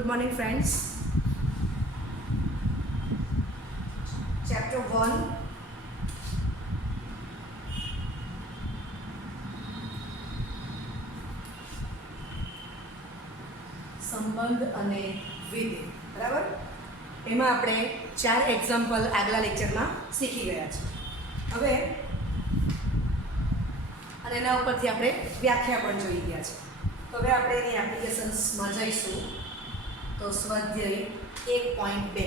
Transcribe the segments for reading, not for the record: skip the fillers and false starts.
Good morning, friends. Chapter 1. સંબંધ અને વિધેય. બરાબર? એમાં આપણે 4 એક્ઝામ્પલ આગલા લેક્ચરમાં શીખી ગયા છે. હવે અને એના ઉપરથી આપણે વ્યાખ્યા પણ જોઈ ગયા છે. તો હવે આપણે એની એપ્લિકેશન્સમાં જઈશું. તો સ્વાધ્યાય 1.2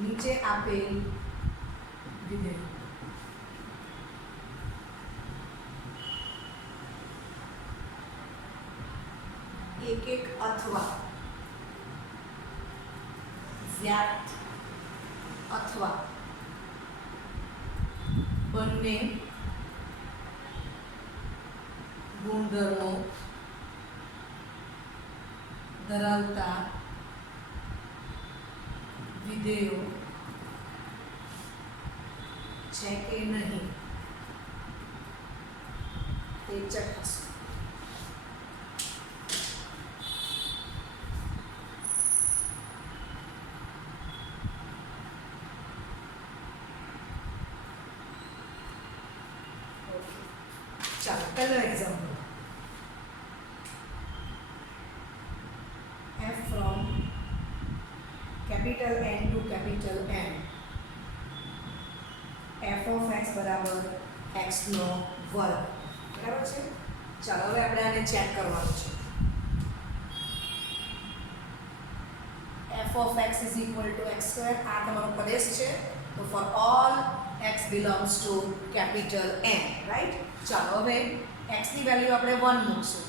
નીચે આપેલ વિધેય એક અથવા જ્ઞાત અથવા બંને ગુણધર્મો ધરાવતા વિધેયો છે કે નહીં તે ચકાસો. ચાલો પહેલો example. f from capital N to capital N f of x બરાબર x નો વર્ગ. બરાબર છે? ચાલો હવે આપણે આને ચેક કરવાનું છે. f of x is equal to x square. આ તમારો પ્રદેશ છે. તો for all x belongs to capital N, right? ચાલો હવે x ની વેલ્યુ આપણે 1 મૂકશું.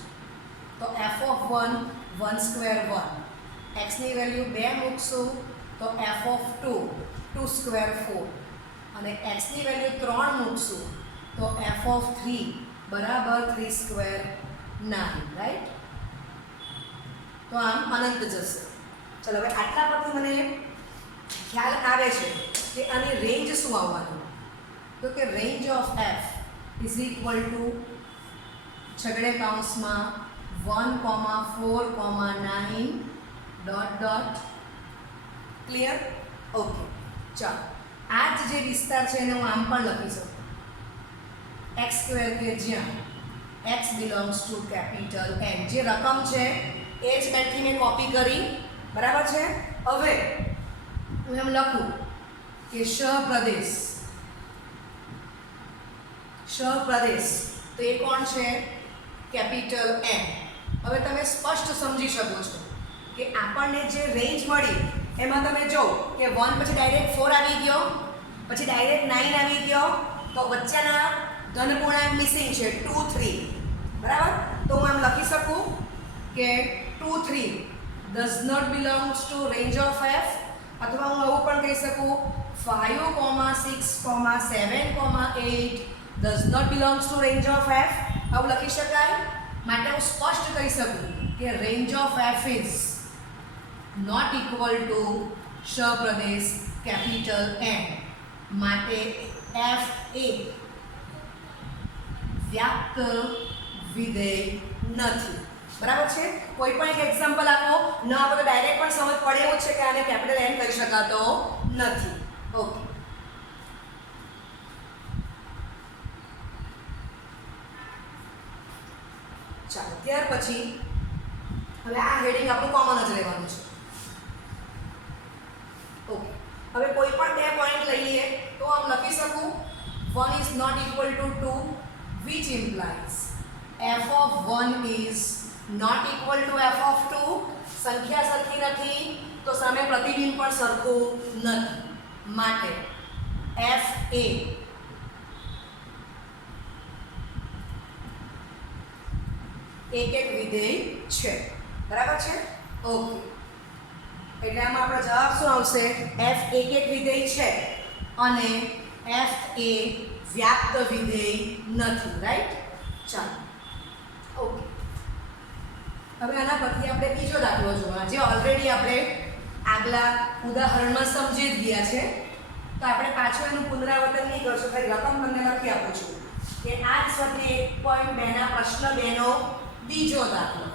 તો f of 1 1 સ્ક્વેર 1. x ની વેલ્યુ 2 મૂકશું તો f of 2 2 સ્ક્વેર 4. અને x ની વેલ્યુ 3 મૂકશું તો f of 3 બરાબર 3 સ્ક્વેર 9, રાઈટ? તો આમ અનંત જશે. ચલો હવે આટલા પરથી મને ખ્યાલ આવે છે કે આની રેન્જ શું આવવાનું. તો કે range of f is equal to છગડે કૌંસમાં 1,4,9 ડોટ ડોટ. ક્લિયર? ઓકે. ચાલો આ જે વિસ્તાર છે એને હું આમ પણ લખી શકું. x સ્ક્વેર કે જ્યાં x belongs to capital N. જે રકમ છે એ જ બેઠી મેં કોપી કરી. બરાબર છે? હવે હું એમ લખું કે પ્રદેશ તો એ કોણ છે? Capital N. હવે તમે સ્પષ્ટ સમજી શકો છો કે આપણને જે રેન્જ મળી એમાં તમે જો કે 1 પછી ડાયરેક્ટ 4 આવી ગયો, પછી ડાયરેક્ટ 9 આવી ગયો, તો વચ્ચેના ધનપૂર્ણાંક મિસિંગ છે 2 3. બરાબર? તો હું આમ લખી શકું કે 2 3 does not belongs to range of f. અથવા હું એવું પણ કહી શકું 5,6,7,8 does not belongs to range of f. આવું લખી શકાય. માટે હું સ્પષ્ટ કહી શકું કે range of f is not equal to Pradesh capital N. માટે f એ વ્યાપ્ત વિધેય નથી. બરાબર છે? કોઈ પણ એક એક્ઝામ્પલ આપો. ન આપો તો ડાયરેક્ટ પણ સમજ પડે એવું છે કે આને કેપિટલ N કહી શકાતો નથી. ઓકે. ચાલો ત્યાર પછી હવે આ હેડિંગ આપણું કોમન જ રહેવાનું છે. ઓકે. હવે કોઈ પણ 2 પોઈન્ટ લઈએ તો આમ લખી શકું 1 is not equal to 2, which implies f of 1 is not equal to f of 2. સંખ્યા સરખી નથી તો સામે પ્રતિબિંબ પણ સરખું નથી. માટે f એ એક વિધેય છે. બરાબર છે? ઓકે. એટલે આમાં આપણો જવાબ શું આવશે? f એક વિધેય છે અને f એ વ્યાપ્ત વિધેય નથી. રાઈટ? ચાલો. ઓકે. હવે આના પરથી આપણે બીજો દાખલો જોવા, જે ઓલરેડી આપણે આગલા ઉદાહરણમાં સમજી જ ગયા છે. તો આપણે પાછું એનું પુનરાવર્તન નહીં કરશું. ખાલી રકમ તમને લખી આપું છું. કે આ જ સ્વાધ્યાય 1.2 ના પ્રશ્ન 2 નો બીજો દાખલો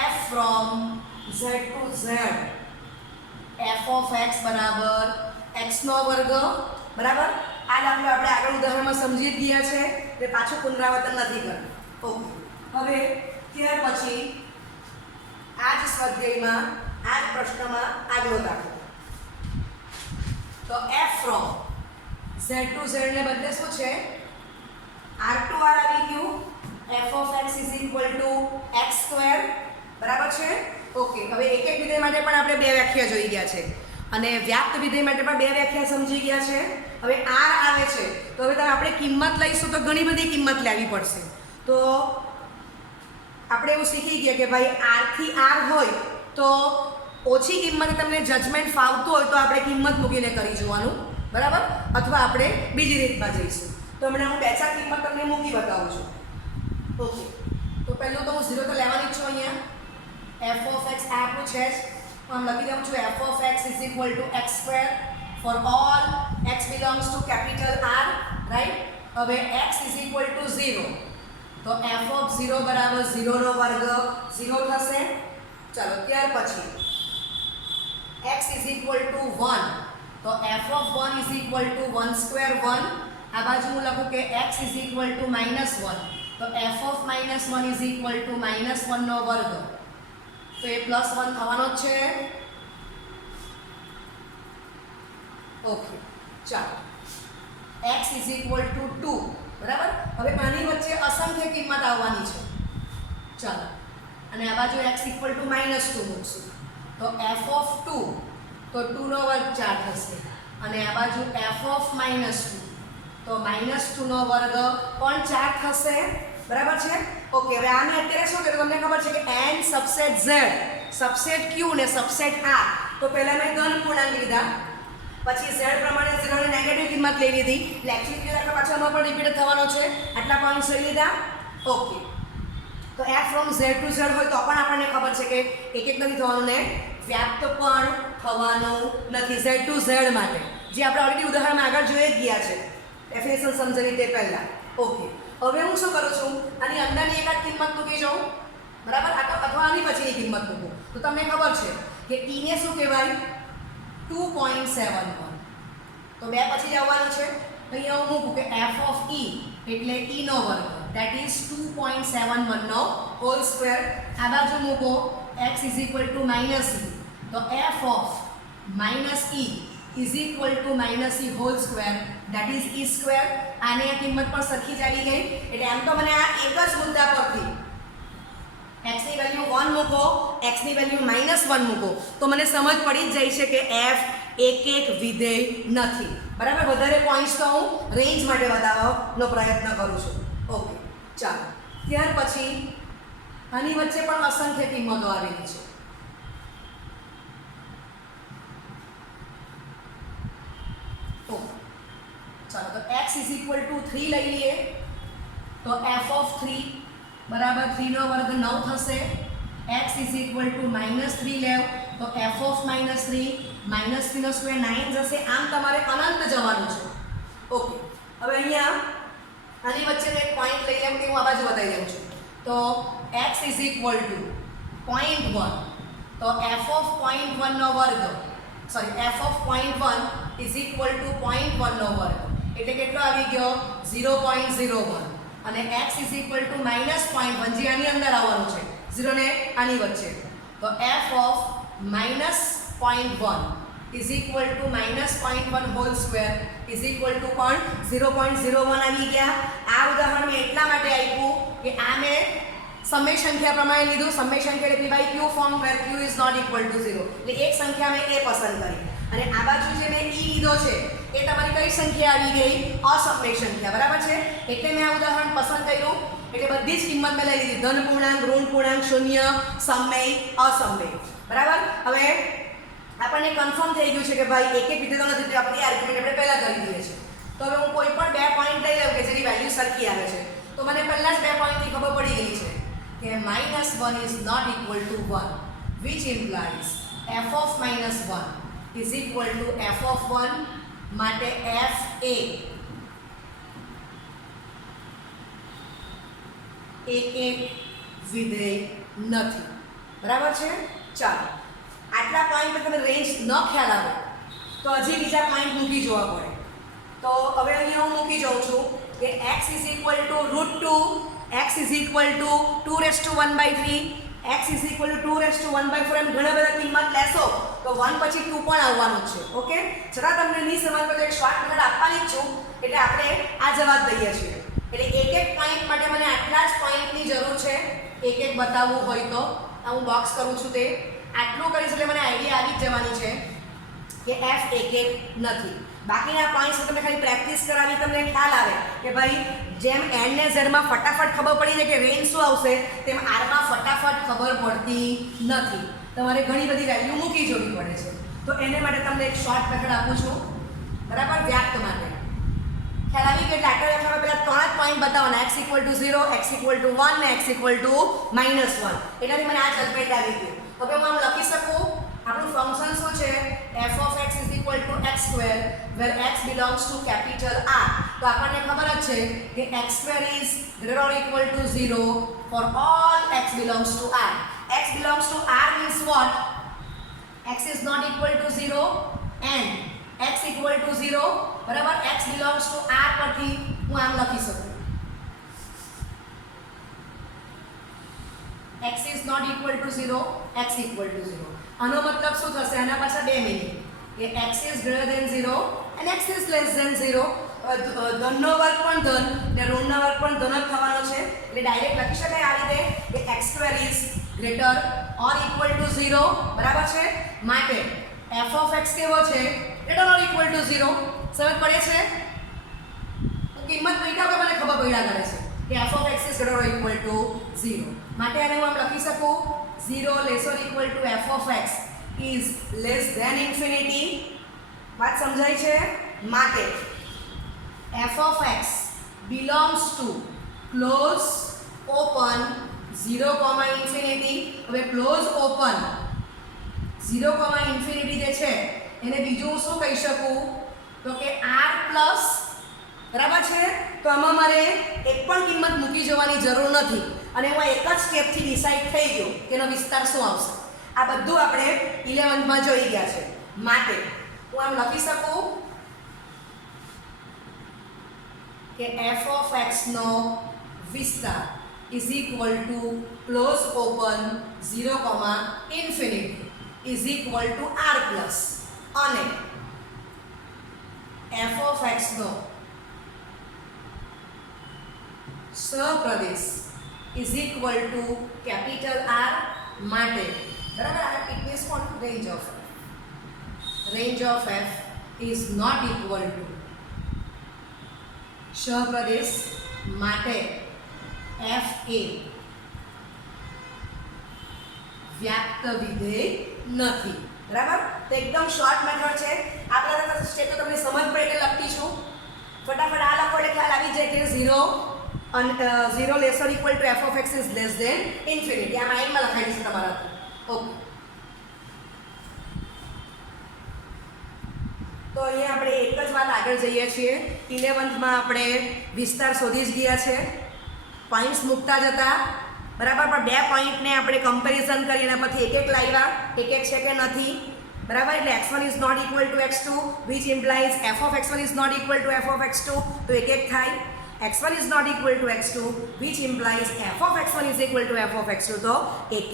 f from z to z f of x બરાબર x નો વર્ગ બરાબર. આ દાખલો આપણે આગળ ઉદાહરણમાં સમજી જ ગયા છે એટલે પાછું પુનરાવર્તન નથી કરવું. ઓકે, હવે ત્યાર પછી આ જ સ્વાધ્યાયમાં આ જ પ્રશ્નમાં આગલો દાખલો તો f from z to z ને બદલે શું છે r2r આવી ગયું. f of x is equal to x square બરાબર છે. ઓકે, હવે એક એક વિધેય માટે પણ આપણે બે વ્યાખ્યા જોઈ ગયા છે અને વ્યાપ્ત વિધેય માટે પણ બે વ્યાખ્યા સમજી ગયા છે. હવે r આવે છે તો હવે આપણે કિંમત લઈશું તો ઘણી બધી કિંમત લેવી પડશે. તો આપણે એવું શીખી ગયા કે ભાઈ r થી r હોય તો ઓછી કિંમતે તમને જજમેન્ટ ફાવતું હોય તો આપણે કિંમત મૂકીને કરી જોવાનું બરાબર, અથવા આપણે બીજી રીતમાં જઈશું. તો હમણાં હું બે ચાર કિંમત તમને મૂકી બતાવું છું. ઓકે, તો પહેલું તો હું 0 તો લેવાની જ છું. અહીંયા f of x આપણું છે જ, હું લખી દઉં છું f of x is equal to x square for all x belongs to capital R, right? હવે x is equal to 0 તો f of 0 બરાબર 0 નો વર્ગ 0 થશે. ચાલો ત્યાર પછી x is equal to 1 તો f of 1 is equal to 1 square 1. આ બાજુ હું લખું કે x is equal to -1 તો f of -1 is equal to -1 નો વર્ગ તો એ +1 થવાનો જ છે. ઓકે, ચાલો x is equal to 2 બરાબર. હવે આની વચ્ચે અસંખ્ય કિંમત આવવાની છે. ચાલો અને આ બાજુ x equal to -2 મૂકશું તો f of 2 તો 2 નો વર્ગ 4 થશે અને આ બાજુ f of -2 તો -2 નો વર્ગ પણ 4 થશે બરાબર છે. ઓકે, હવે આને અત્યારે શું કર્યું તમને ખબર છે કે n subset z subset q ને સબસેટ r તો પહેલા મેં ઘન પૂર્ણાંક લીધા પછી z પ્રમાણે 0 ની નેગેટિવ કિંમત લઈ લીધી એટલે એક્ચ્યુઅલી દાખલા પાછો આમાં પણ રિપીટ થવાનો છે. આટલા પોઈન્ટ્સ લઈ લીધા. ઓકે, તો f from z to z હોય તો પણ આપણને ખબર છે કે એક એક નથી થવાનું ને વ્યાપ્ત પણ થવાનું નથી z to z માટે, જે આપણે ઓલરેડી ઉદાહરણમાં આગળ જોઈ જ ગયા છે ડેફિનેશન સમજાવી તે પહેલા. ઓકે, હવે હું શું કરું છું આની અંદરની એકાદ કિંમત મૂકી જાઉં બરાબર, અથવા આની પછીની કિંમત મૂકું તો તમને ખબર છે કે e ને શું કહેવાય 2.71 તો બે પછી જ આવવાનું છે. અહીંયા હું મૂકું કે f of e એટલે e નો વર્ગ that is 2.71 નો હોલ સ્ક્વેર. આ બાજુ મૂકો x is equal to -e તો f of -e is equal to -e whole square that is e square. આને આ કિંમત પણ સરખી જ આવી ગઈ એટલે એમ તો મને આ એક જ મુદ્દા પરથી x ની વેલ્યુ 1 મૂકો x ની વેલ્યુ -1 મૂકો તો મને સમજ પડી જ જાય છે કે f એક વિધેય નથી બરાબર. વધારે પોઈન્ટ્સ તો હું રેન્જ માટે બતાવવાનો પ્રયત્ન કરું છું. ઓકે, ચાલો ત્યાર પછી આની વચ્ચે પણ અસંખ્ય કિંમતો આવેલી છે. ઓકે, ચાલો તો x is equal to 3 લઈ લઈએ તો f of 3 બરાબર 3 નો વર્ગ 9 થશે. x is equal to -3 લેવ તો f of -3 -3 નો સ્ક્વેર 9 જશે. આમ તમારે અનંત જવાનું છે. ઓકે, હવે અહીંયા આની વચ્ચે એક પોઈન્ટ લઈ લેવું કે હું આ બાજુ બતાવી દઉં છું તો x is equal to 0.1 તો f of 0.1 નો વર્ગ f of 0.1 is equal to 0.1 નો વર્ગ એટલે કેટલો આવી ગયો 0.01 અને x is equal to -0.1 જે આની અંદર આવવાનું છે 0 ને આની વચ્ચે તો f of -0.1 is equal to -0.1 whole square is equal to 0.01 આવી ગયા. આ ઉદાહરણ મેં એટલા માટે આપ્યું કે આ મેં સમય સંખ્યા પ્રમાણે લીધું. સમય સંખ્યા એટલે by q form where q is not equal to 0 એટલે એક સંખ્યા મેં એ પસંદ કરી અને આ બાજુ જે મેં e લીધો છે એ તમારી કઈ સંખ્યા આવી ગઈ અસમય સંખ્યા બરાબર છે એટલે મેં આ ઉદાહરણ પસંદ કર્યું. એટલે બધી જ કિંમત મેં લઈ લીધી ધન પૂર્ણાંક ઋણ પૂર્ણાંક શૂન્ય સમય અસમય બરાબર. હવે આપણને કન્ફર્મ થઈ ગયું છે કે ભાઈ એક વિધેય નથી તો આપણી આર્ગ્યુમેન્ટ આપણે પહેલા કરી દઈએ છીએ. તો હવે હું કોઈ પણ બે પોઈન્ટ લઈ લઉં કે જેની વેલ્યુ સરખી આવે છે તો મને પહેલા જ બે પોઈન્ટથી ખબર પડી ગઈ છે કે -1 is not equal to 1 which implies f of -1 is equal to f of 1 માટે f a એક વિધેય નથી. બરાબર છે? ચાલો આટલા પોઈન્ટ પર તમે રેન્જ ન ખ્યાલ આવે તો હજી બીજા પોઈન્ટ મૂકી જોવા પડે. તો હવે અહીંયા હું મૂકી જાઉં છું કે x √2, x = 2⁻1/3, x = 2⁻1/4 એમ ઘણા બધા કિંમત લેશો તો 1 પછી 2 પણ આવવાનું છે. ઓકે, જરા તમને નહીં સમજ પડે તો એક શોર્ટ મેથડ આપવાની જ છું એટલે આપણે આ જવાબ દઈએ છીએ. એટલે એક એક પોઈન્ટ માટે મને આટલા જ પોઈન્ટની જરૂર છે. એક એક બતાવવું હોય તો આ હું બોક્સ કરું છું તે આટલું કરીશ એટલે મને આઈડિયા આવી જ જવાની છે કે f એક નથી. બાકીના પોઈન્ટ્સ તમને ખાલી પ્રેક્ટિસ કરાવી તમને ખ્યાલ આવે કે ભાઈ જેમ n ને z માં ફટાફટ ખબર પડી જાય કે રેન્જ શું આવશે તેમ r માં ફટાફટ ખબર પડતી નથી. તમારે ઘણી બધી વેલ્યુ મૂકી જોવી પડે છે. તો એને માટે તમને એક શોર્ટ મેથડ આપું છું. બરાબર? વ્યાપ્ત માટે ખ્યાલ આવી ગયો એટલે આટલા વ્યાખ્યામાં પહેલા 3 જ પોઈન્ટ બતાવવાના x = 0, x = 1 ને x = -1. એનાથી મને આ જજમેન્ટ આવી ગયું. હવે હું આમ લખી શકું આપણું ફંક્શન શું છે f of x = x2 where x belongs to capital R. તો આપણને ખબર જ છે કે x2 is greater or equal to 0 for all x belongs to R. x belongs to R means what? x is not equal to 0 and x equal to 0. બરાબર? x belongs to R પરથી હું આમ લખી શકું x is not equal to 0, x equal to 0. આનો મતલબ શું થશે? આના પાછા બે મિનિંગ કે x is greater than 0 and x is less than 0. ધનનો વર્ગ પણ ધન ને ઋણનો વર્ગ પણ ધન જ થવાનો છે. એટલે ડાયરેક્ટ લખી શકાય આ રીતે કે x2 is greater or equal to 0. બરાબર છે? માટે f of x કેવો છે? greater or equal to 0. સમજ પડે છે? તો કિંમત મૂક્યા તો મને ખબર પડ્યા કરે છે કે f of x is greater or equal to 0. માટે આને હું આમ લખી શકું 0 less or equal to f of x is less than infinity. વાત સમજાય છે? માટે f of x belongs to close open 0, infinity. હવે ક્લોઝ ઓપન 0, infinity જે છે એને બીજું શું કહી શકું તો કે r પ્લસ. બરાબર છે? તો આમાં મારે એક પણ કિંમત મૂકી જવાની જરૂર નથી અને હું એક જ સ્ટેપથી ડિસાઈડ થઈ ગયો કે એનો વિસ્તાર શું આવશે. આ બધું આપણે 11th માં જોઈ ગયા છે. માટે હું આમ લખી શકું કે f of x નો વિસ્તાર is equal to close open 0, infinity is equal to r plus અને f of x no સહપ્રદેશ is equal to capital R. માટે બરાબર? આ ઇક્વેશન કોણ? range of f is not equal to સહપ્રદેશ માટે f એ વ્યાપ્ત વિધેય નથી. બરાબર? તો એકદમ શોર્ટ મેથડ છે. આપણા સ્ટેપ તો તમને સમજ પડે એટલે લખતી છું. ફટાફટ આ લખો એટલે ખ્યાલ આવી જાય કે 0 less or equal to f of x is less than infinity. આ માઇન્ડમાં લખાઈ દીધું તમારા. ઓકે, તો અહીંયા આપણે એક જ વાત આગળ જઈએ છીએ. 11th માં આપણે વિસ્તાર શોધી જ ગયા છે. પોઈન્ટ્સ મૂકતા જતા. બરાબર? પણ બે પોઈન્ટને આપણે કમ્પેરિઝન કરી એના પરથી એક લાવ્યા એક છે કે નથી. બરાબર? એટલે x1 is not equal to x2 which implies f of x1 is not equal to f of x2. તો એક થાય. x1 is not equal to x2 which implies f of x1 is equal to f of x2. તો એક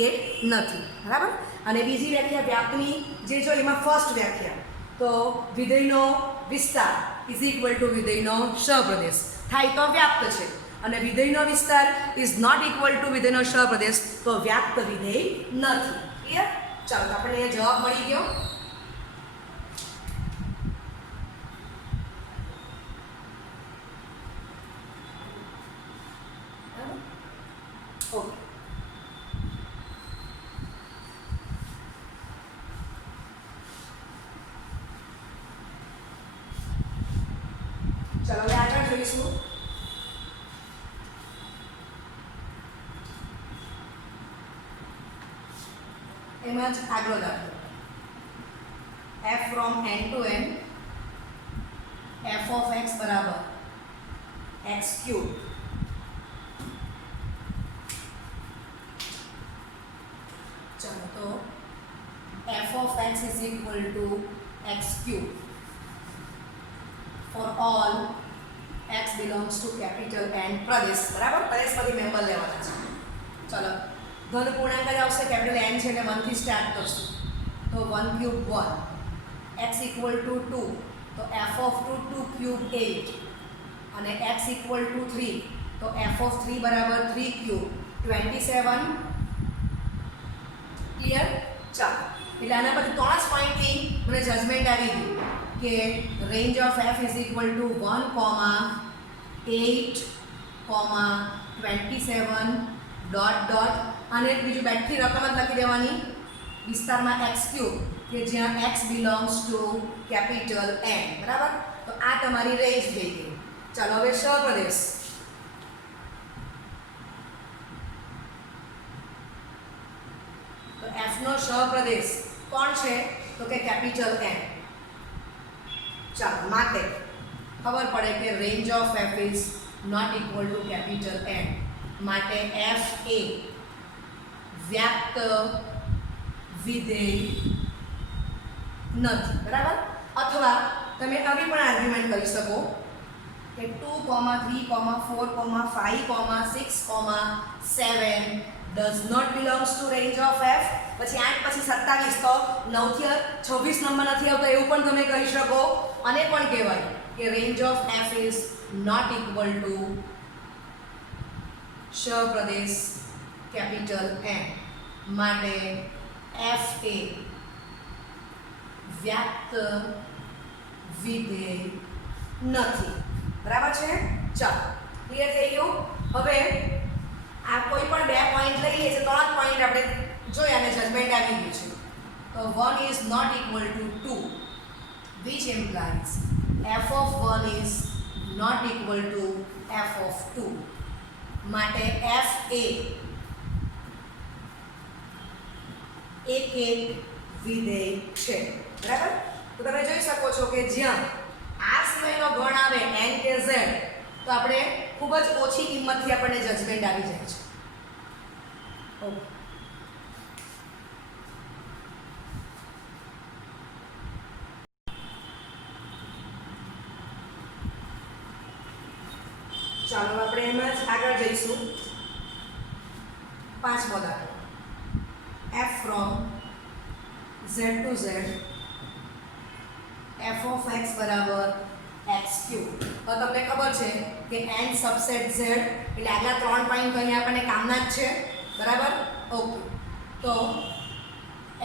નથી. બરાબર? અને બીજી વ્યાખ્યા વ્યાપ્તની જે જો એમાં ફર્સ્ટ વ્યાખ્યા તો વિધેયનો વિસ્તાર is equal to વિધેયનો સહપ્રદેશ થાય તો વ્યાપ્ત છે અને વિધેયનો વિસ્તાર is not equal to વિધેયનો સહપ્રદેશ તો વ્યાપ્ત વિધેય નથી. ક્લિયર? ચાલો આપણે અહીંયા જવાબ મળી ગયો. ઓકે, ચાલો હવે આગળ જોઈશું. એમાં જ આગળ દાખલો f from n to n f of x બરાબર x cube is equal to x cube for all x belongs to capital N પ્રદેશ બરાબર પ્રદેશમાંથી મેમ્બર લેવાના છે ચલો ધન પૂર્ણાંક જ આવશે કેપિટલ N છે એટલે 1 થી સ્ટાર્ટ કરશું તો 1 ક્યુબ 1 x equal to 2 તો f of 2 2 ક્યુબ 8 અને x equal to 3 તો f of 3 બરાબર 3 ક્યુબ 27 ક્લિયર ચાલો એટલે આના પરથી 3 જ પોઈન્ટથી મને જજમેન્ટ આવી ગયું કે range of f is equal to 1, 8, 27 dot dot અને બીજું બેઠી રકમ જ લખી દેવાની વિસ્તારમાં x ક્યુબ કે જ્યાં x belongs to capital N બરાબર તો આ તમારી રેન્જ થઈ ગઈ ચાલો હવે સહપ્રદેશ તો f નો સહપ્રદેશ કોણ છે તો કે કેપિટલ N ચાલો માટે ખબર પડે કે range of f is not equal to capital N માટે f એ વ્યાપ્ત વિધેય નથી બરાબર અથવા તમે આવી પણ આર્ગ્યુમેન્ટ કરી શકો કે 2, 3, 4, 5, 6, 7 does not belongs to range of f પછી 8 પછી 27 તો 9 થી 26 નંબર નથી આવતો એવું પણ તમે કહી શકો અને પણ કહેવાય કે range of f is not equal to સહપ્રદેશ કેપિટલ N માટે f એ વ્યાપ્ત વિધેય નથી બરાબર છે ચાલો ક્લિયર થઈ ગયું હવે આ કોઈ પણ બે પોઈન્ટ લઈએ છે 3 પોઈન્ટ આપણે જોયા અને જજમેન્ટ આવી ગયું છે તો 1 is not equal to 2 which implies f of 1 is not equal to f of 2 માટે f એ એક વિધેય છે બરાબર તો તમે જોઈ શકો છો કે જ્યાં આ સિવાયનો ગણ આવે n કે z તો આપણે ખૂબ જ ઓછી કિંમતથી આપણને જજમેન્ટ આવી જાય છે ઓકે ચાલો આપણે એમાં જ આગળ જઈશું પાંચમો દાખલો f from z to z f of x બરાબર x ક્યુબ તો તમને ખબર છે કે n સબસેટ z એટલે આગલા 3 પોઈન્ટ તો અહીંયા આપણને કામના જ છે બરાબર ઓકે તો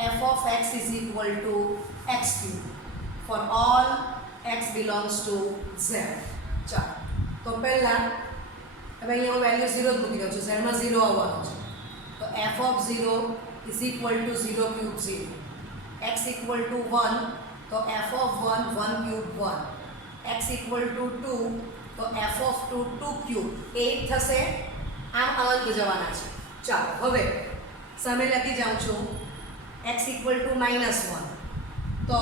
f of x is equal to x cube for all x belongs to z ચાલો તો પહેલા હવે અહીંયા હું વેલ્યુ 0 જ મૂકી દઉં છું z માં 0 આવવાનું છે તો f of 0 is equal to 0 cube 0 x equal to 1 તો f of 1 1 cube 1 x equal to 2 તો f of 2 2 cube 8 થશે આમ અનંત જવાના છે ચાલો હવે સામે લખી જાઉં છું x equal to -1 તો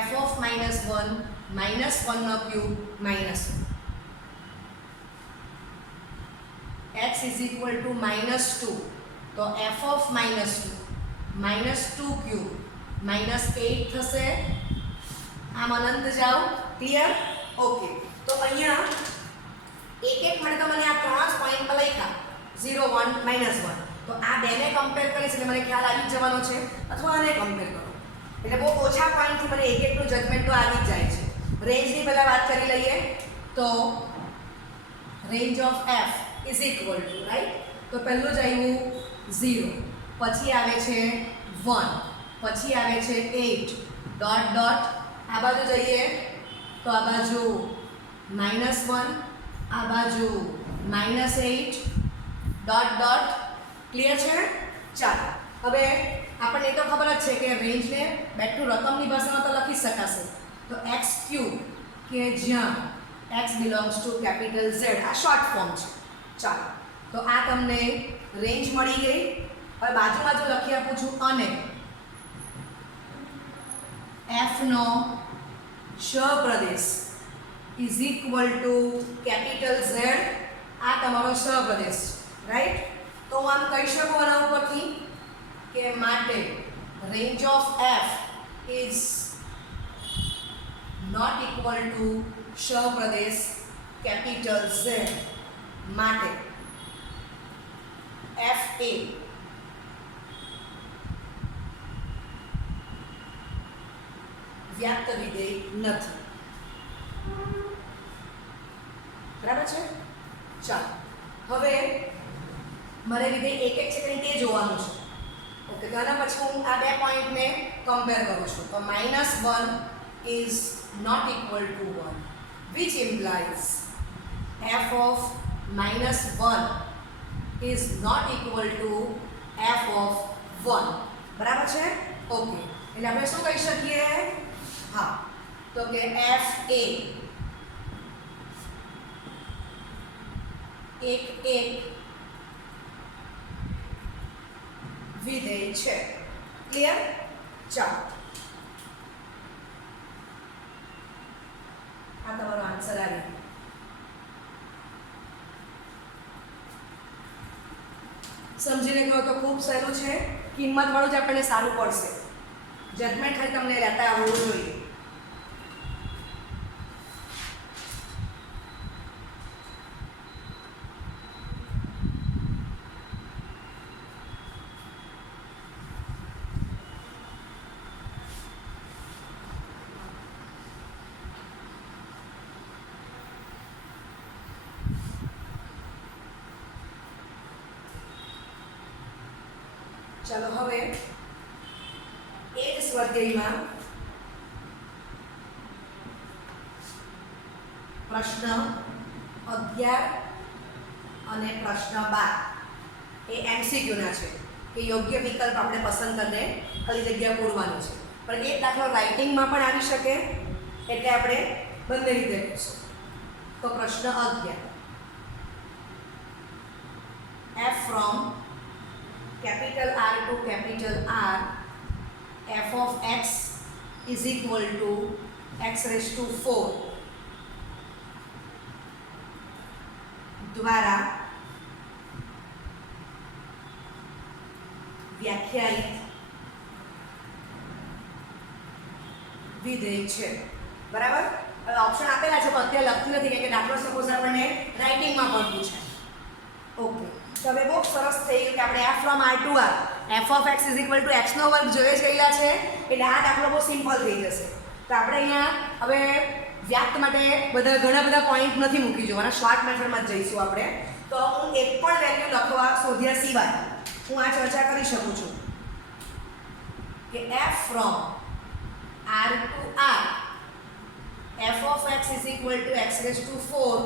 f of -1 -1 નો cube -1 x is equal to -2 તો f of -2 -2 ક્યુબ -8 થશે આમ અનંત જાઓ ક્લિયર ઓકે તો અહીંયા એક એક મળે તો મને આ 3 પોઈન્ટ પર લખ્યા 0 1 -1 તો આ બેને કમ્પેર કરીશ એટલે મને ખ્યાલ આવી જવાનો છે અથવા આને કમ્પેર કરો એટલે બહુ ઓછા પોઈન્ટથી મને એક એકનું જજમેન્ટ તો આવી જ જાય છે રેન્જની પહેલા વાત કરી લઈએ તો range of f is equal to right તો પહેલું જ આવ્યું 0 પછી આવે છે 1 પછી આવે છે 8 ડોટ ડોટ આ બાજુ જઈએ તો આ બાજુ -1 આ બાજુ -8 ડોટ ડોટ ક્લિયર છે ચાલો હવે આપણને તો ખબર જ છે કે રેન્જને બેઠું રકમની ભાષામાં તો લખી શકાશે તો x ક્યુબ કે જ્યાં x belongs to capital Z આ શોર્ટ ફોર્મ છે ચાલો તો આ તમને રેન્જ મળી ગઈ હવે બાજુમાં જો લખી આપું છું અને f નો સહપ્રદેશ is equal to capital Z આ તમારો સહપ્રદેશ રાઈટ તો હું આમ કહી શકું આના ઉપરથી કે માટે range of f is not equal to સહપ્રદેશ કેપિટલ Z માટે FA વ્યાપ્ત વિધેય નથી. બરાબર છે? ચાલો હવે મારે વિધેય એક એક છે કે તે જોવાનું છે. ઓકે, તો આના પછી હું આ બે પોઈન્ટને કમ્પેર કરું છું. તો -1 is not equal to 1, which implies f of -1 is not equal to f of 1. બરાબર છે? ઓકે, એટલે આપણે શું કહી શકીએ? હા, તો કે fa એક વિધેય છે. ક્લિયર? ચાલો, આ તમારો આન્સર આવી ગયો. સમજીને કહો તો ખૂબ સહેલું છે. કિંમત વાળું જ આપણને સારું પડશે. જજમેન્ટ ખાલી તમને લેતા આવડવું જોઈએ. ચાલો હવે એ જ સ્વાધ્યાયમાં પ્રશ્ન 11 અને પ્રશ્ન 12 એ એમસીક્યુના છે કે યોગ્ય વિકલ્પ આપણે પસંદ કરીને ખાલી જગ્યા પૂરવાની છે. પણ એ દાખલો રાઇટિંગમાં પણ આવી શકે એટલે આપણે બંને રીતે કરીશું. તો પ્રશ્ન 11, f from capital R to capital R, f of x is equal to x raised to 4 દ્વારા વ્યાખ્યાયિત વિધેય છે. બરાબર? હવે ઓપ્શન આપેલા છે પણ અત્યારે લખતું નથી કે દાખલો સપોઝ આપણને રાઇટિંગમાં પણ પૂછાય. ઓકે, તો હવે બહુ સરસ થઈ ગયું કે આપણે f from R to R, f of x is equal to x નો વર્ગ જોઈ ગયેલા છે એટલે આ દાખલો બહુ સિમ્પલ થઈ જશે. તો આપણે અહીંયા હવે વ્યાપ્ત માટે ઘણા બધા પોઈન્ટ નથી મૂકી જોવાના, શોર્ટ મેથડમાં જ જઈશું આપણે. તો હું એક પણ વેલ્યુ લખવા શોધ્યા સિવાય હું આ ચર્ચા કરી શકું છું કે f from R to R, f of x is equal to x raised to 4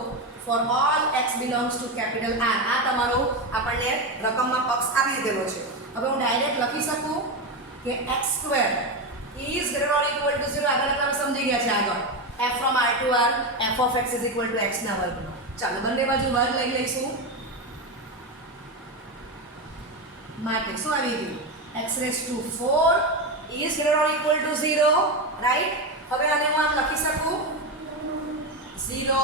for all x belongs to capital R. આ તમારો આપણને રકમમાં પક્ષ આપી દીધેલો છે. હવે હું ડાયરેક્ટ લખી શકું કે x² is greater or equal to 0. આગળ તમે સમજી ગયા છે. આગળ f from R to R, f of x is equal to x ના વર્ગનો. ચાલો બંને બાજુ વર્ગ લઈ લઈશું. માટે શું આવી ગયું? x raised to 4 is greater or equal to 0, right? હવે આને હું આમ લખી શકું 0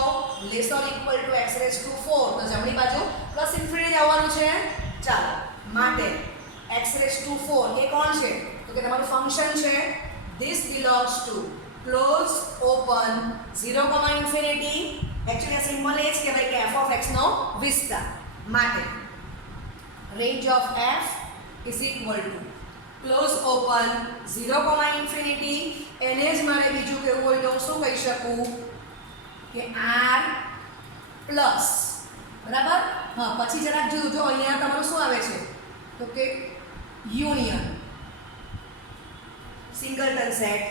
less or equal to x raised to 4, તો જમણી બાજુ પ્લસ ઇન્ફિનિટી આવવાનું છે. ચાલો, માટે x raised to 4 એ કોણ છે? તો કે તમારું ફંક્શન છે. this belongs to close open 0, infinity. Actually આ સિમ્બોલ એ જ કહેવાય કે f of x નો વિસ્તાર. માટે range of f is equal to close open 0, infinity. એને જ મારે બીજું કહેવું હોય તો હું શું કહી શકું કે r પ્લસ, બરાબર? હા, પછી જરાક જોજો, જો અહીંયા તમારું શું આવે છે તો કે યુનિયન સિંગલટન સેટ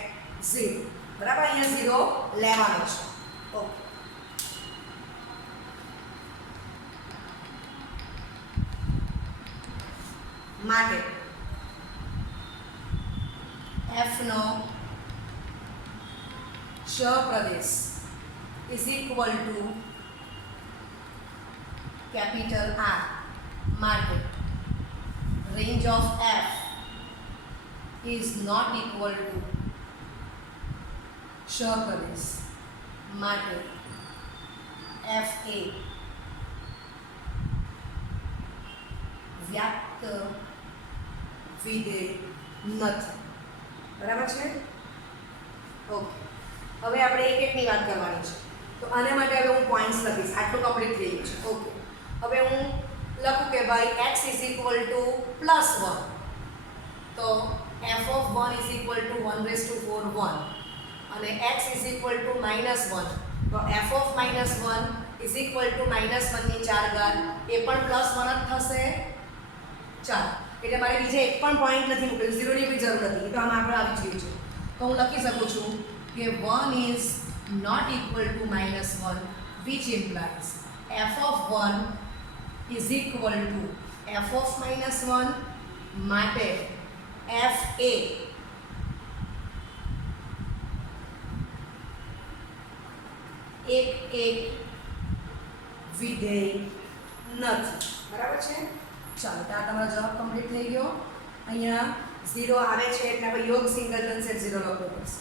0, બરાબર? અહીંયા 0 લેવાનો છે. ઓકે, માટે f નો સહપ્રદેશ is equal to capital R. માટે range of f is not equal to સહપ્રદેશ. માટે fa વ્યાપ્ત વિધેય નથી. બરાબર છે? ઓકે, હવે આપણે એક એકની વાત કરવાની છે. તો આના માટે હવે હું પોઈન્ટ્સ લખીશ. આટલું કમ્પ્લીટ થઈ ગયું છે. ઓકે, હવે હું લખું કે ભાઈ x = +1, તો f(1) = 1/4 1, અને x = -1, તો f(-1) = -1 ની 4 ઘાત, એ પણ +1 જ થશે. ચાલો, એટલે મારે બીજે એક પણ પોઈન્ટ નથી મૂકેલું, 0 ની બી જરૂર નથી, તો આમાં આપણે આવી ગયું છે. તો હું લખી શકું છું કે 1 is not equal to -1, which implies f(1) is equal to f(-1) માટે fa એક વિધેય નથી. બરાબર છે? ચાલો, તો આ તમારો જવાબ કમ્પ્લીટ થઈ ગયો. અહીંયા 0 આવે છે એટલે આપણે યોગ સિંગલ સેટ 0 લખવું પડશે.